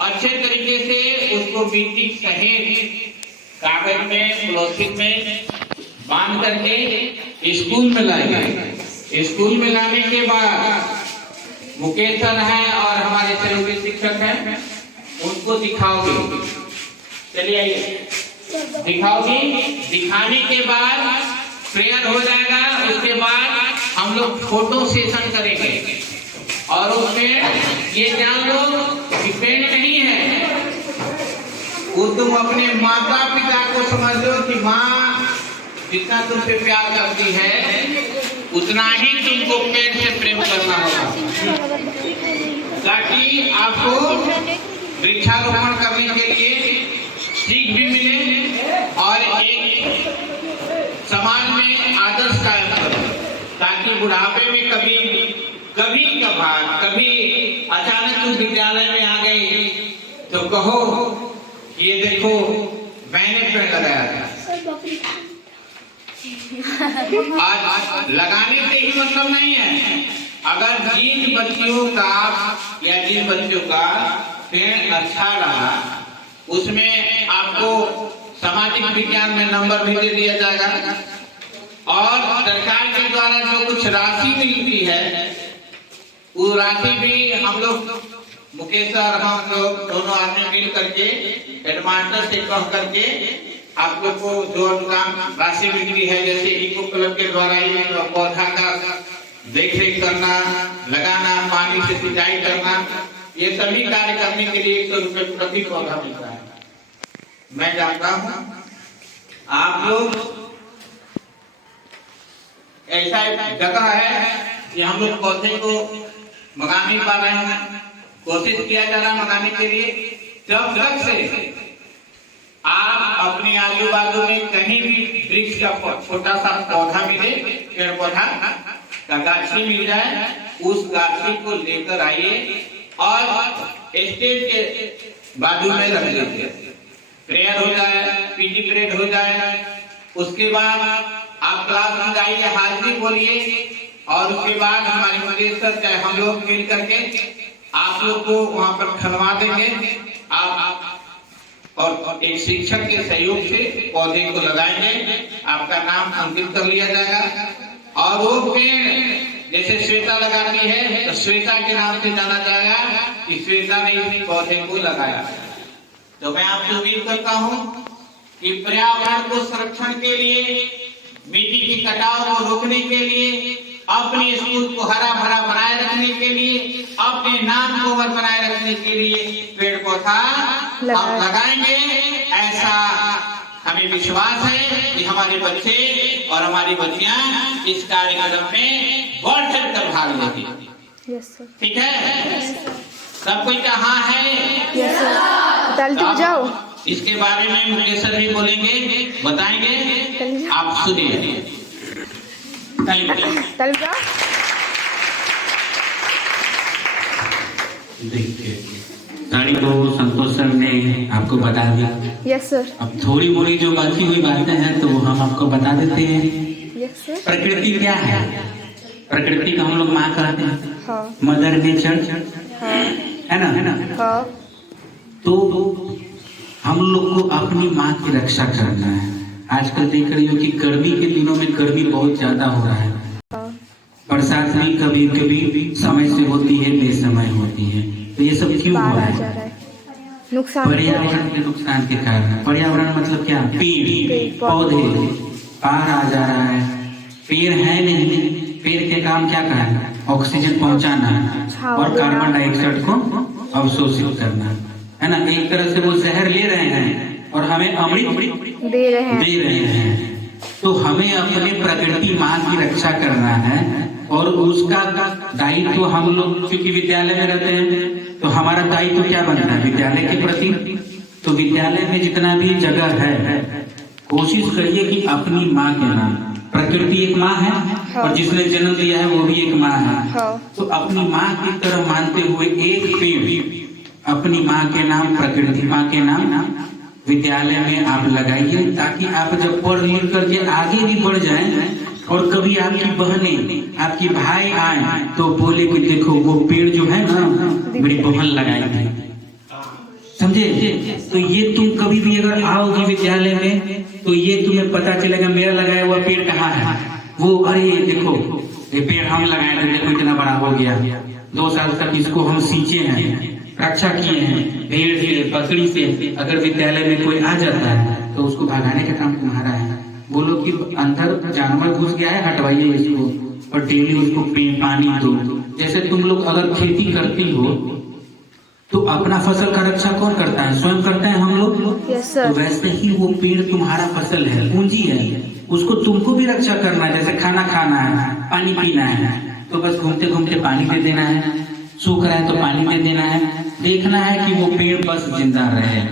अच्छे तरीके से उसको मिट्टी सहित कागज में पॉलिथीन में बांध करके स्कूल में लाएंगे। स्कूल में लाने के बाद मुकेश सर है और हमारे सहयोगी शिक्षक हैं, उनको दिखाओगे। चलिए आइए, दिखाओगे। दिखाने के बाद प्रेयर हो जाएगा। उसके बाद हम लोग फोटो सेशन करेंगे और उसमें ये जान लो कि पेन नहीं है, वो तुम अपने माता पिता को समझ लो कि माँ जितना तुमसे प्यार करती है उतना ही तुमको पेन से प्रेम करना होगा, ताकि आपको वृक्षारोपण करने के लिए सीख भी मिले और एक समाज में आदर्श कायम करो, ताकि बुढ़ापे में कभी अचानक तुम विद्यालय में आ गए तो कहो ये देखो मैंने पेड़ लगाया था। आज लगाने से ही मतलब नहीं है, अगर जिन बच्चियों का या जिन बच्चों का पेड़ अच्छा रहा उसमें आपको सामाजिक विज्ञान में नंबर भी दे दिया जाएगा और सरकार के द्वारा जो कुछ राशि मिलती है वो राशि भी हम लोग मुकेश सर हम लोग दोनों आदमी मिल करके हेडमास्टर से कह करके आप लोग को जो अनुदान राशि मिलती है, जैसे इको क्लब के द्वारा पौधा का देख रेख करना, लगाना, पानी से सिंचाई करना, ये सभी कार्य करने के लिए 100 रुपये प्रति पौधा मिलता है। मैं जानता हूँ आप लोग ऐसा जगह है कि हम लोग पौधे को मंगा नहीं पा रहे हैं, कोशिश किया जा रहा है मंगाने के लिए। जब तक से आप अपने आजू बाजू में कहीं भी वृक्ष का छोटा सा पौधा मिले, पेड़ पौधा का गाछी मिल जाए, उस गाछी को लेकर आइए और स्टेज के बाजू में रख दीजिए। प्रेयर हो जाए, पीटी परेड हो जाए, उसके बाद आप क्लास में जाइए, हाजिरी बोलिए और उसके बाद हमारे मुकेश सर चाहे हम लोग मिल करके आप लोग को वहाँ पर खनवा देंगे। आप और एक शिक्षक के सहयोग से पौधे को लगाएंगे, आपका नाम अंकित कर लिया जाएगा और वो पेड़ जैसे श्वेता लगाती है तो श्वेता के नाम से जाना जाएगा कि श्वेता ने इस पौधे को लगाया। तो मैं आपसे उम्मीद करता हूँ कि पर्यावरण को संरक्षण के लिए, मिट्टी की कटाव को रोकने के लिए, अपने स्कूल को हरा भरा बनाए रखने के लिए, अपने नाम को बनाए रखने के लिए पेड़ पौधा हम लगाएंगे। ऐसा हमें विश्वास है कि हमारे बच्चे और हमारी बच्चियां इस कार्यक्रम में बढ़ चढ़ कर भाग लेंगे। ठीक है, सब कोई कहाँ है? तो जाओ, इसके बारे में मुकेश सर भी बोलेंगे, बताएंगे, आप सुनिए। देखिए, गाड़ी को संतोष सर ने आपको बता दिया। Yes sir. अब थोड़ी मोड़ी जो बाकी हुई बातें हैं तो हम आपको बता देते हैं। Yes sir. प्रकृति क्या है? प्रकृति को हम लोग माँ कहते हैं। हाँ। Mother nature. हाँ। है ना? हाँ। तो हम लोग को अपनी माँ की रक्षा करना है। आजकल देख रही हो कि गर्मी के दिनों में गर्मी बहुत ज्यादा हो रहा है। बरसात भी कभी कभी समय से होती है, बेसमय होती है। तो ये सब क्यों हो रहा है? पर्यावरण के नुकसान के कारण। पर्यावरण मतलब क्या? पेड़ पौधे बाहर आ जा रहा है। पेड़ है नहीं, पेड़ के काम क्या करना? ऑक्सीजन पहुंचाना और कार्बन डाइऑक्साइड को अवशोषित करना, है ना? एक तरह से वो जहर ले रहे हैं और हमें अमृत दे रहे हैं। तो हमें अपने प्रकृति माँ की रक्षा करना है और उसका दायित्व तो हम लोग क्योंकि विद्यालय में रहते हैं तो हमारा दायित्व तो क्या बनता है विद्यालय के प्रति? तो विद्यालय में जितना भी जगह है कोशिश करिए कि अपनी माँ के नाम, प्रकृति एक माँ है। हाँ। और जिसने जन्म दिया है वो भी एक माँ है। हाँ। तो अपनी माँ की तरह मानते हुए एक पेड़ अपनी माँ के नाम, प्रकृति माँ के नाम विद्यालय में आप लगाइए, ताकि आप जब पढ़ लिख करके आगे भी बढ़ जाएं और कभी आपकी बहनें, आपकी भाई आए तो बोले कि देखो वो पेड़ जो है ना मेरी बहन लगाई थी। समझे? तो ये तुम कभी भी अगर आओगे विद्यालय में तो ये तुम्हें पता चलेगा मेरा लगाया हुआ पेड़ कहाँ है। वो अरे देखो ये पेड़ हम लगाए थे, देखो इतना बड़ा हो गया। 2 साल तक इसको हम सींचे हैं, रक्षा किए हैं, भेड़ से बकरी से। अगर विद्यालय में कोई आ जाता है तो उसको भगाने का काम तुम्हारा है। बोलो कि अंदर जानवर घुस गया है, हटवाइए इसको और डेली उसको पानी दो। जैसे तुम लोग अगर खेती करती हो तो अपना फसल का रक्षा कौन करता है? स्वयं करते हैं हम लोग। Yes sir. तो वैसे ही वो पेड़ तुम्हारा फसल है, पूंजी है, उसको तुमको भी रक्षा करना है। जैसे खाना खाना है, पानी पीना है, तो बस घूमते घूमते पानी दे देना है, सूख रहा है तो पानी दे देना है, देखना है कि वो पेड़ बस जिंदा रहे।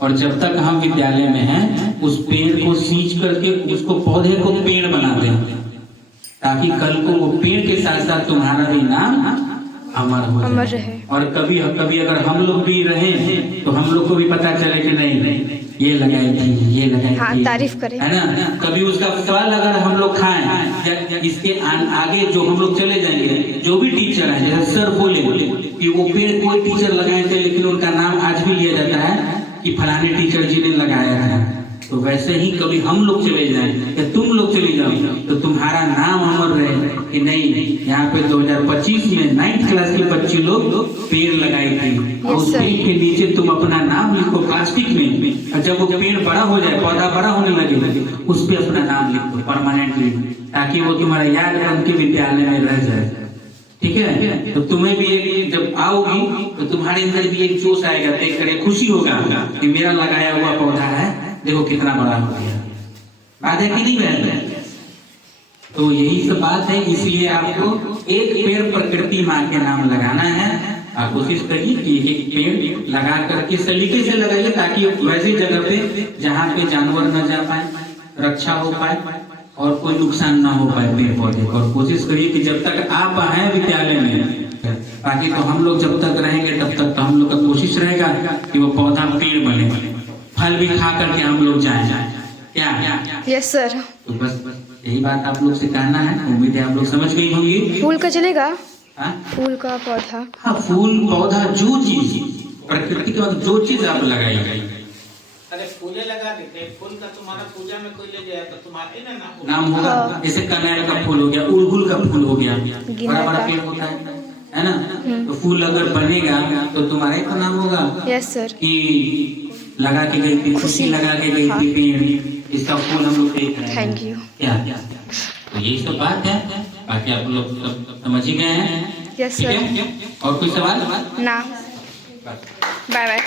और जब तक हम विद्यालय में हैं उस पेड़ को सींच करके उसको पौधे को पेड़ बना दें, ताकि कल को वो पेड़ के साथ साथ तुम्हारा भी नाम अमर रहे। और कभी अगर हम लोग भी रहें तो हम लोग को भी पता चले कि नहीं ये लगाई थी, ये लगाई हाँ, थी, तारीफ करें, है ना। कभी उसका सवाल अगर हम लोग खाएं या इसके आगे जो हम लोग चले जाएंगे, जो भी टीचर है, जैसे सर बोले कि वो पेड़ कोई टीचर लगाए थे लेकिन उनका नाम आज भी लिया जाता है कि फलाने टीचर जी ने लगाया है। तो वैसे ही कभी हम लोग चले जाएं या तुम लोग चले जाओ तो तुम्हारा नाम अमर रहे कि नहीं यहाँ पे 2025 में 9th क्लास के बच्चे लोग पेड़ लगाई थी। और उस पेड़ के नीचे तुम अपना नाम लिखो प्लास्टिक में, और जब वो पेड़ बड़ा हो जाए, पौधा बड़ा होने लगे, उस पर अपना नाम लिखो परमानेंटली, ताकि वो तुम्हारा याद बन के विद्यालय में रह जाए। ठीक है? तो तुम्हें भी एक जब आओगी तो तुम्हारे अंदर भी एक जोश आएगा, देख कर खुशी होगा कि मेरा लगाया हुआ पौधा है, देखो कितना बड़ा हो गया। बात है कि नहीं बहन? तो यही सब बात है। इसलिए आपको एक पेड़ प्रकृति माँ के नाम लगाना है। आप कोशिश करिए कि एक पेड़ लगा करके सलीके से लगाइए, ताकि वैसी जगह पे जहाँ पे जानवर न जा पाए, रक्षा हो पाए और कोई नुकसान ना हो पाए पेड़ पौधे। और कोशिश करिए कि जब तक आप हैं विद्यालय में, बाकी तो हम लोग जब तक रहेंगे तब तक तो हम लोग का कोशिश रहेगा कि वो पौधा पेड़ बने, फल भी खा करके हम लोग जाएं। क्या? Yes sir. तो बस यही बात आप लोग से कहना है। उम्मीद है आप लोग समझ गई होंगी। फूल का चलेगा? हाँ, फूल का पौधा, हाँ, फूल पौधा जो चीज प्रकृति के बाद जो चीज आप लगाइए। अरे फूले लगा देते, फूल का तुम्हारा पूजा में कोई ले जाए तो तुम्हारे ना नाम होगा। हाँ। जैसे कनेर का फूल हो गया, उड़हुल का फूल हो गया, बड़ा बड़ा पेड़ होता है ना। तो फूल अगर बनेगा तो तुम्हारा ही तो नाम होगा। Yes sir. कि लगा के गई थी, खुशी लगा के गई थी पेड़, इसका फूल हम लोग देख रहे हैं। Thank you. क्या? तो यही सब बात है। बाकी आप लोग सब समझ ही गए हैं। Yes sir. और कोई सवाल? ना। Bye bye.